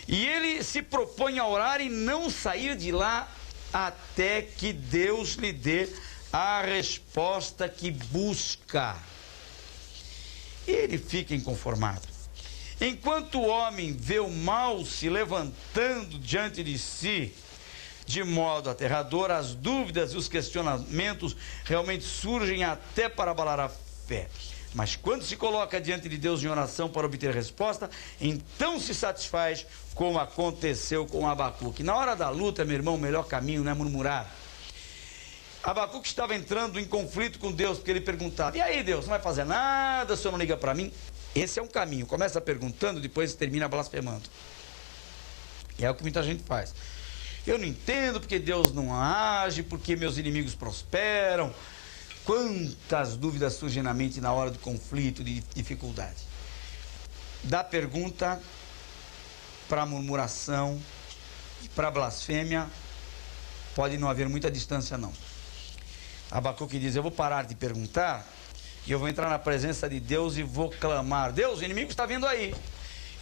E ele se propõe a orar e não sair de lá até que Deus lhe dê a resposta que busca. Ele fica inconformado. Enquanto o homem vê o mal se levantando diante de si, de modo aterrador, as dúvidas e os questionamentos realmente surgem até para abalar a fé. Mas quando se coloca diante de Deus em oração para obter resposta, então se satisfaz, como aconteceu com Abacuque. Na hora da luta, meu irmão, o melhor caminho não é murmurar. Abacuque estava entrando em conflito com Deus, porque ele perguntava: e aí, Deus, não vai fazer nada, o senhor não liga para mim? Esse é um caminho. Começa perguntando, depois termina blasfemando. E é o que muita gente faz. Eu não entendo porque Deus não age, porque meus inimigos prosperam. Quantas dúvidas surgem na mente na hora do conflito, de dificuldade. Da pergunta para a murmuração e para a blasfêmia, pode não haver muita distância, não. Abacuque diz: eu vou parar de perguntar e eu vou entrar na presença de Deus e vou clamar: Deus, o inimigo está vindo aí.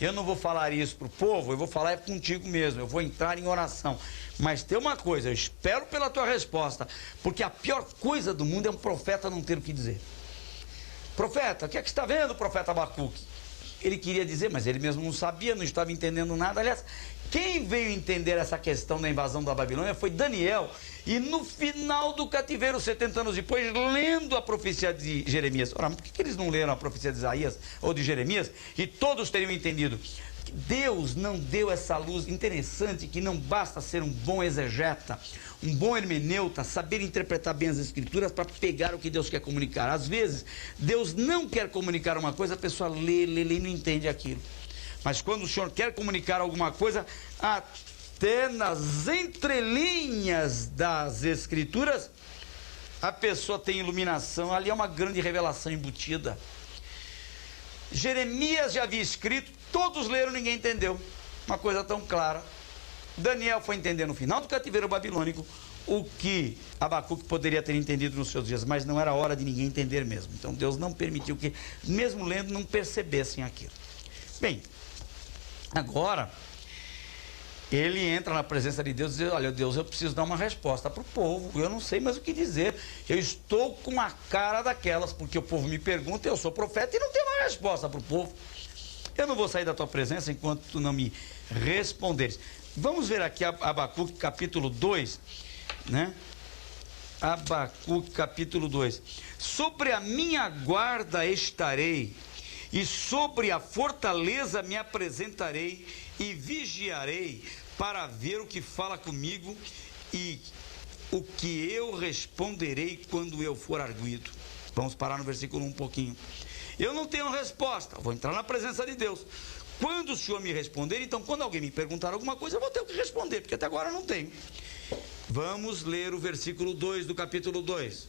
Eu não vou falar isso para o povo, eu vou falar contigo mesmo, eu vou entrar em oração. Mas tem uma coisa, eu espero pela tua resposta, porque a pior coisa do mundo é um profeta não ter o que dizer. Profeta, o que é que está vendo, profeta Abacuque? Ele queria dizer, mas ele mesmo não sabia, não estava entendendo nada. Aliás, quem veio entender essa questão da invasão da Babilônia foi Daniel. E no final do cativeiro, 70 anos depois, lendo a profecia de Jeremias. Ora, mas por que eles não leram a profecia de Isaías ou de Jeremias? E todos teriam entendido. Deus não deu essa luz. Interessante que não basta ser um bom exegeta, um bom hermeneuta, saber interpretar bem as escrituras para pegar o que Deus quer comunicar. Às vezes, Deus não quer comunicar uma coisa, a pessoa lê e não entende aquilo. Mas quando o Senhor quer comunicar alguma coisa, até nas entrelinhas das escrituras, a pessoa tem iluminação. Ali é uma grande revelação embutida. Jeremias já havia escrito, todos leram, ninguém entendeu. Uma coisa tão clara. Daniel foi entender no final do cativeiro babilônico o que Abacuque poderia ter entendido nos seus dias, mas não era hora de ninguém entender mesmo. Então Deus não permitiu que, mesmo lendo, não percebessem aquilo. Bem, agora ele entra na presença de Deus e diz: olha, Deus, eu preciso dar uma resposta para o povo, eu não sei mais o que dizer, eu estou com a cara daquelas, porque o povo me pergunta, eu sou profeta e não tenho uma resposta para o povo. Eu não vou sair da tua presença enquanto tu não me responderes. Vamos ver aqui Abacuque capítulo 2, né? Abacuque capítulo 2. Sobre a minha guarda estarei, e sobre a fortaleza me apresentarei, e vigiarei para ver o que fala comigo e o que eu responderei quando eu for arguido. Vamos parar no versículo 1 um pouquinho. Eu não tenho resposta, vou entrar na presença de Deus. Quando o Senhor me responder, então quando alguém me perguntar alguma coisa, eu vou ter o que responder, porque até agora eu não tenho. Vamos ler o versículo 2 do capítulo 2.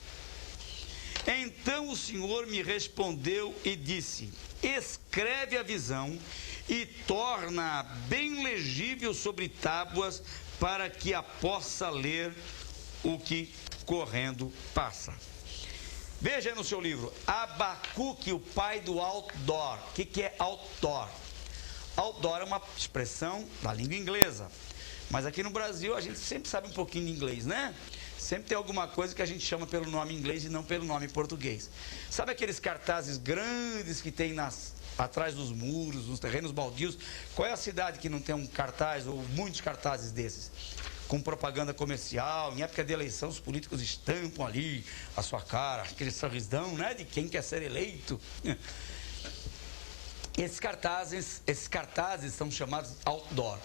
Então o Senhor me respondeu e disse: escreve a visão e torna-a bem legível sobre tábuas, para que a possa ler o que correndo passa. Veja no seu livro, Abacuque, o pai do outdoor. O que é outdoor? Outdoor é uma expressão da língua inglesa, mas aqui no Brasil a gente sempre sabe um pouquinho de inglês, né? Sempre tem alguma coisa que a gente chama pelo nome inglês e não pelo nome português. Sabe aqueles cartazes grandes que tem atrás dos muros, nos terrenos baldios? Qual é a cidade que não tem um cartaz ou muitos cartazes desses? Com propaganda comercial, em época de eleição, os políticos estampam ali a sua cara, aquele sorrisão, né, de quem quer ser eleito. Esses cartazes são chamados outdoor.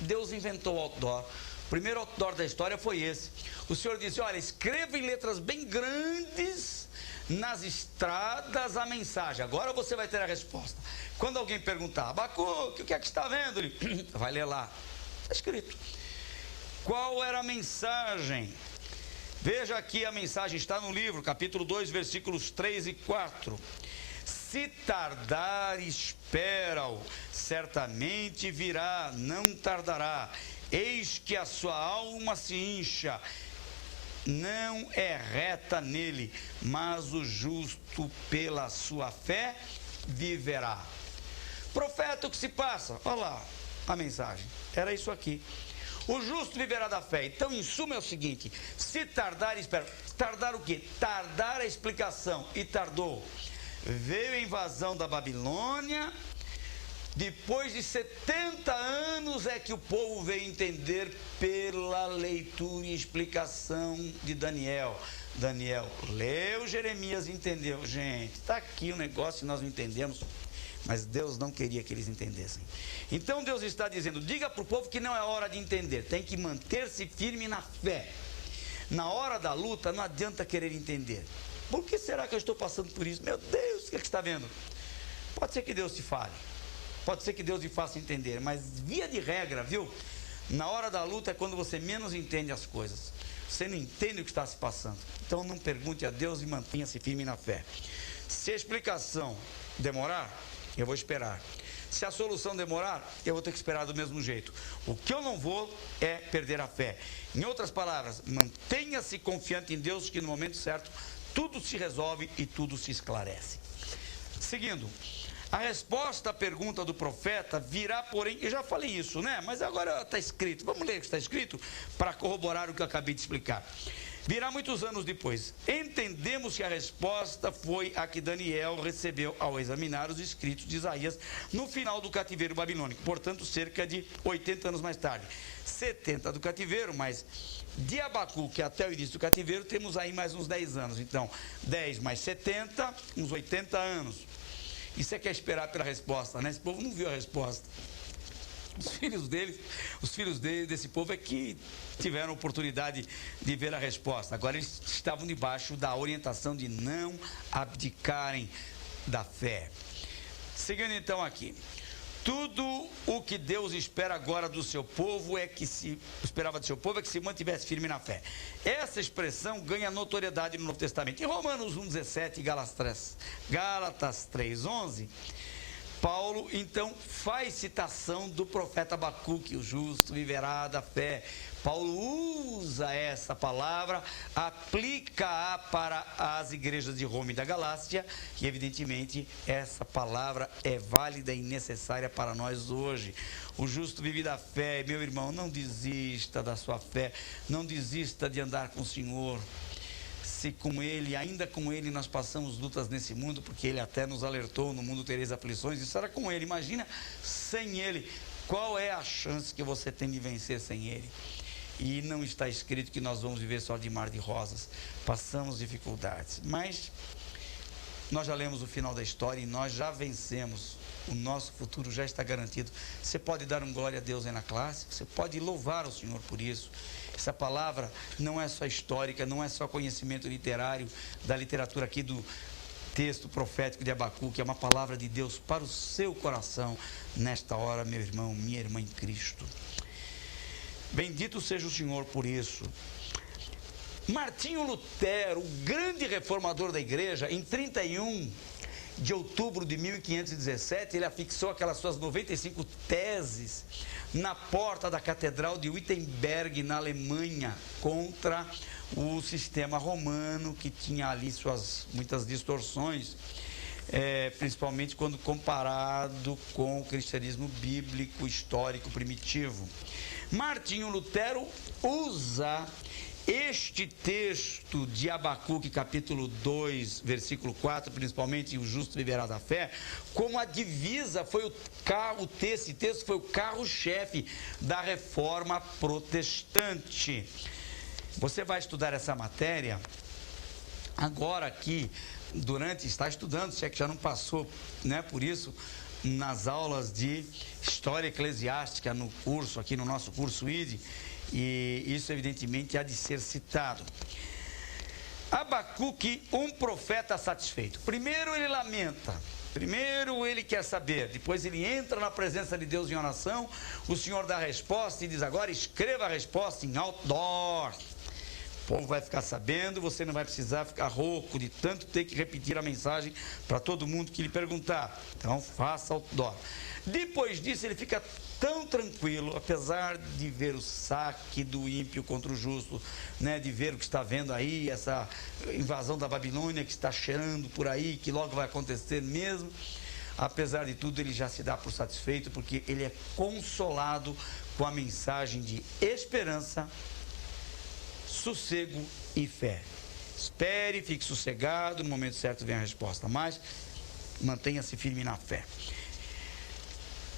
Deus inventou o outdoor. O primeiro outdoor da história foi esse. O Senhor disse: olha, escreva em letras bem grandes nas estradas a mensagem. Agora você vai ter a resposta. Quando alguém perguntar: Abacuque, o que é que está vendo? Ele vai ler lá. Está escrito. Qual era a mensagem? Veja aqui, a mensagem está no livro, capítulo 2, versículos 3 e 4. Se tardar, espera-o, certamente virá, não tardará. Eis que a sua alma se incha, não é reta nele, mas o justo pela sua fé viverá. Profeta, o que se passa? Olha lá a mensagem, era isso aqui. O justo viverá da fé. Então, em suma, é o seguinte: se tardar, espera. Tardar o quê? Tardar a explicação. E tardou. Veio a invasão da Babilônia. Depois de 70 anos é que o povo veio entender pela leitura e explicação de Daniel. Daniel leu Jeremias e entendeu. Gente, está aqui o negócio e nós não entendemos. Mas Deus não queria que eles entendessem. Então Deus está dizendo: diga para o povo que não é hora de entender, tem que manter-se firme na fé. Na hora da luta não adianta querer entender. Por que será que eu estou passando por isso? Meu Deus, o que está vendo? Pode ser que Deus te fale, pode ser que Deus te faça entender, mas via de regra, viu? Na hora da luta é quando você menos entende as coisas. Você não entende o que está se passando. Então não pergunte a Deus e mantenha-se firme na fé. Se a explicação demorar, eu vou esperar. Se a solução demorar, eu vou ter que esperar do mesmo jeito. O que eu não vou é perder a fé. Em outras palavras, mantenha-se confiante em Deus, que no momento certo tudo se resolve e tudo se esclarece. Seguindo, a resposta à pergunta do profeta virá, porém, eu já falei isso, né? Mas agora está escrito. Vamos ler o que está escrito para corroborar o que eu acabei de explicar. Virá muitos anos depois. Entendemos que a resposta foi a que Daniel recebeu ao examinar os escritos de Isaías no final do cativeiro babilônico, portanto cerca de 80 anos mais tarde. 70 do cativeiro, mas de Abacuque até o início do cativeiro temos aí mais uns 10 anos. Então 10 mais 70, uns 80 anos. Isso é que é esperar pela resposta, né? Esse povo não viu a resposta. Os filhos desse povo é que tiveram a oportunidade de ver a resposta. Agora eles estavam debaixo da orientação de não abdicarem da fé. Seguindo então aqui. Tudo o que Deus espera agora do seu povo esperava do seu povo é que se mantivesse firme na fé. Essa expressão ganha notoriedade no Novo Testamento. Em Romanos 1,17 e Gálatas 3,11, Paulo, então, faz citação do profeta Abacuque: o justo viverá da fé. Paulo usa essa palavra, aplica-a para as igrejas de Roma e da Galácia, e evidentemente essa palavra é válida e necessária para nós hoje. O justo vive da fé. Meu irmão, não desista da sua fé, não desista de andar com o Senhor. Se com Ele, ainda com Ele, nós passamos lutas nesse mundo, porque Ele até nos alertou: no mundo tereis aflições. Isso era com Ele. Imagina sem Ele. Qual é a chance que você tem de vencer sem Ele? E não está escrito que nós vamos viver só de mar de rosas. Passamos dificuldades, mas nós já lemos o final da história e nós já vencemos. O nosso futuro já está garantido. Você pode dar um glória a Deus aí na classe, você pode louvar o Senhor por isso. Essa palavra não é só histórica, não é só conhecimento literário da literatura aqui do texto profético de Abacuque, é uma palavra de Deus para o seu coração nesta hora, meu irmão, minha irmã em Cristo. Bendito seja o Senhor por isso. Martinho Lutero, o grande reformador da igreja, em 31 de outubro de 1517, ele afixou aquelas suas 95 teses na porta da Catedral de Wittenberg, na Alemanha, contra o sistema romano, que tinha ali suas muitas distorções, principalmente quando comparado com o cristianismo bíblico, histórico, primitivo. Martinho Lutero usa este texto de Abacuque, capítulo 2, versículo 4, principalmente, o justo viverá da fé, como a divisa, esse texto foi o carro-chefe da reforma protestante. Você vai estudar essa matéria agora aqui, está estudando, se é que já não passou, né, por isso, nas aulas de História Eclesiástica, no curso, aqui no nosso curso ID, e isso evidentemente há de ser citado. Abacuque, um profeta satisfeito. Primeiro ele lamenta, primeiro ele quer saber, depois ele entra na presença de Deus em oração, o Senhor dá a resposta e diz: agora escreva a resposta em outdoor. O povo vai ficar sabendo, você não vai precisar ficar rouco de tanto ter que repetir a mensagem para todo mundo que lhe perguntar. Então, faça outdoor. Depois disso, ele fica tão tranquilo, apesar de ver o saque do ímpio contra o justo, né, de ver o que está vendo aí, essa invasão da Babilônia que está cheirando por aí, que logo vai acontecer mesmo. Apesar de tudo, ele já se dá por satisfeito, porque ele é consolado com a mensagem de esperança, sossego e fé. Espere, fique sossegado, no momento certo vem a resposta, mas mantenha-se firme na fé.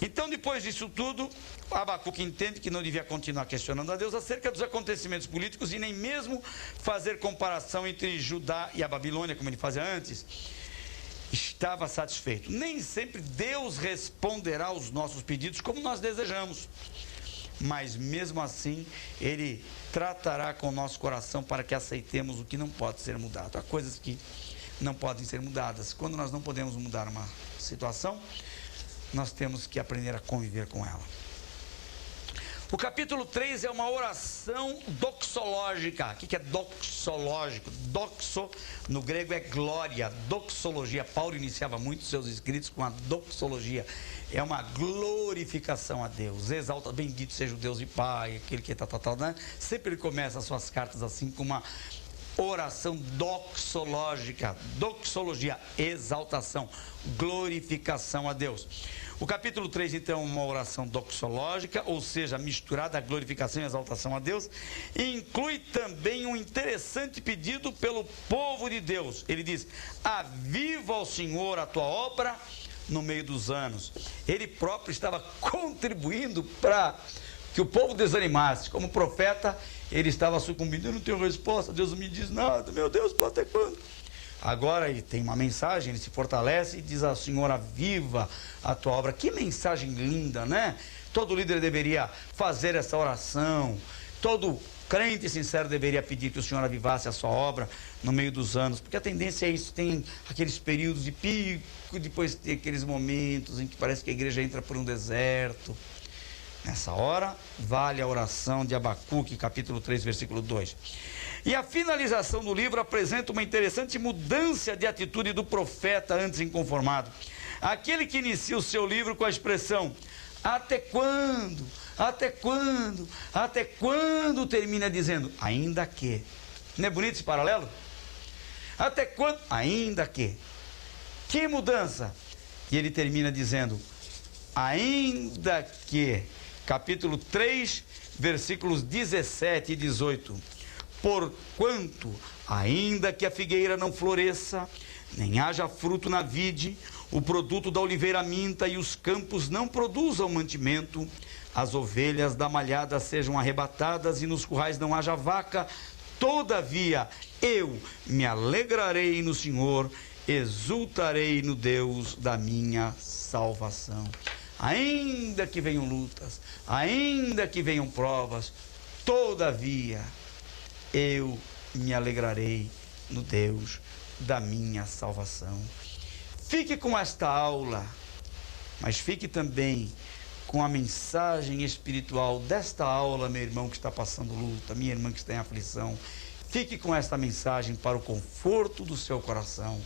Então, depois disso tudo, Abacuque entende que não devia continuar questionando a Deus acerca dos acontecimentos políticos e nem mesmo fazer comparação entre Judá e a Babilônia, como ele fazia antes. Estava satisfeito. Nem sempre Deus responderá aos nossos pedidos como nós desejamos, mas mesmo assim, Ele tratará com o nosso coração para que aceitemos o que não pode ser mudado. Há coisas que não podem ser mudadas. Quando nós não podemos mudar uma situação, nós temos que aprender a conviver com ela. O capítulo 3 é uma oração doxológica. O que é doxológico? Doxo, no grego, é glória, doxologia. Paulo iniciava muito seus escritos com a doxologia. É uma glorificação a Deus. Exalta, bendito seja o Deus e Pai, aquele que né? Sempre ele começa as suas cartas assim com uma oração doxológica. Doxologia, exaltação, glorificação a Deus. O capítulo 3, então, é uma oração doxológica, ou seja, misturada a glorificação e exaltação a Deus, e inclui também um interessante pedido pelo povo de Deus. Ele diz: aviva ao Senhor a tua obra no meio dos anos. Ele próprio estava contribuindo para que o povo desanimasse. Como profeta, ele estava sucumbindo. Eu não tenho resposta, Deus não me diz nada, meu Deus, até quando? Agora ele tem uma mensagem, ele se fortalece e diz ao Senhor: aviva a tua obra. Que mensagem linda, né? Todo líder deveria fazer essa oração. Todo crente sincero deveria pedir que o Senhor avivasse a sua obra no meio dos anos. Porque a tendência é isso, tem aqueles períodos de pico, depois tem aqueles momentos em que parece que a igreja entra por um deserto. Nessa hora, vale a oração de Abacuque, capítulo 3, versículo 2. E a finalização do livro apresenta uma interessante mudança de atitude do profeta antes inconformado. Aquele que inicia o seu livro com a expressão: até quando? Até quando? Até quando? Termina dizendo: ainda que. Não é bonito esse paralelo? Até quando? Ainda que. Que mudança? E ele termina dizendo: ainda que. Capítulo 3, versículos 17 e 18. Porquanto, ainda que a figueira não floresça, nem haja fruto na vide, o produto da oliveira minta e os campos não produzam mantimento, as ovelhas da malhada sejam arrebatadas e nos currais não haja vaca, todavia eu me alegrarei no Senhor, exultarei no Deus da minha salvação. Ainda que venham lutas, ainda que venham provas, todavia eu me alegrarei no Deus da minha salvação. Fique com esta aula, mas fique também com a mensagem espiritual desta aula, meu irmão que está passando luta, minha irmã que está em aflição. Fique com esta mensagem para o conforto do seu coração.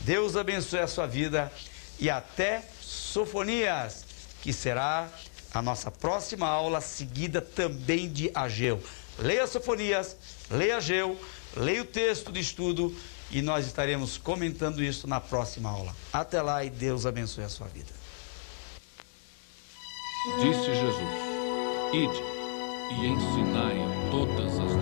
Deus abençoe a sua vida e até Sofonias, que será a nossa próxima aula, seguida também de Ageu. Leia Sofonias, leia Ageu, leia o texto de estudo e nós estaremos comentando isso na próxima aula. Até lá e Deus abençoe a sua vida. Disse Jesus: ide e ensinai em todas as